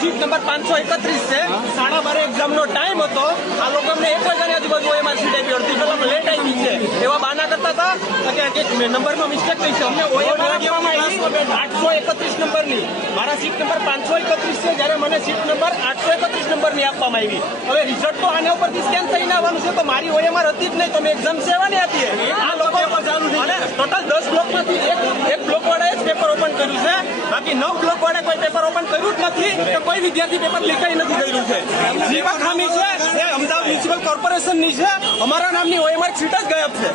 Seat number 531 है 12:30 exam no time હતો આ લોકો અમને 1 વાગ્યાની આજુબાજુ ઓએમઆર સીટ આપી હતી પેલા લેટ આવી છે એવા બાના કરતા હતા કે નંબરમાં મિસ્ટેક થઈ છે અમને ઓએમઆર આપવામાં આવી 831 નંબરની મારા સીટ નંબર 531 છે જ્યારે મને સીટ નંબર 831 નંબરની આપવામાં આવી હવે રિઝલ્ટ તો આના ઉપરથી સ્કેન થઈને આવવાનું છે તો મારી ઓએમઆર હતી જ નહીં તો મેં એક્ઝામ સેવાની આપી આ લોકો ટોટલ 10 બ્લોકમાંથી એક બ્લોક વાળાએ જ પેપર ઓપન કર્યું છે બાકી 9 બ્લોક વાળાએ કોઈ પેપર ઓપન કર્યું જ નથી કે કોઈ વિદ્યાર્થી પેપર લીકાઈ નથી કર્યું છે જે ખામી છે એ અમદાવાદ મ્યુનિસિપલ કોર્પોરેશનની છે અમારા નામની ઓએમઆર સીટ જ ગાયબ છે।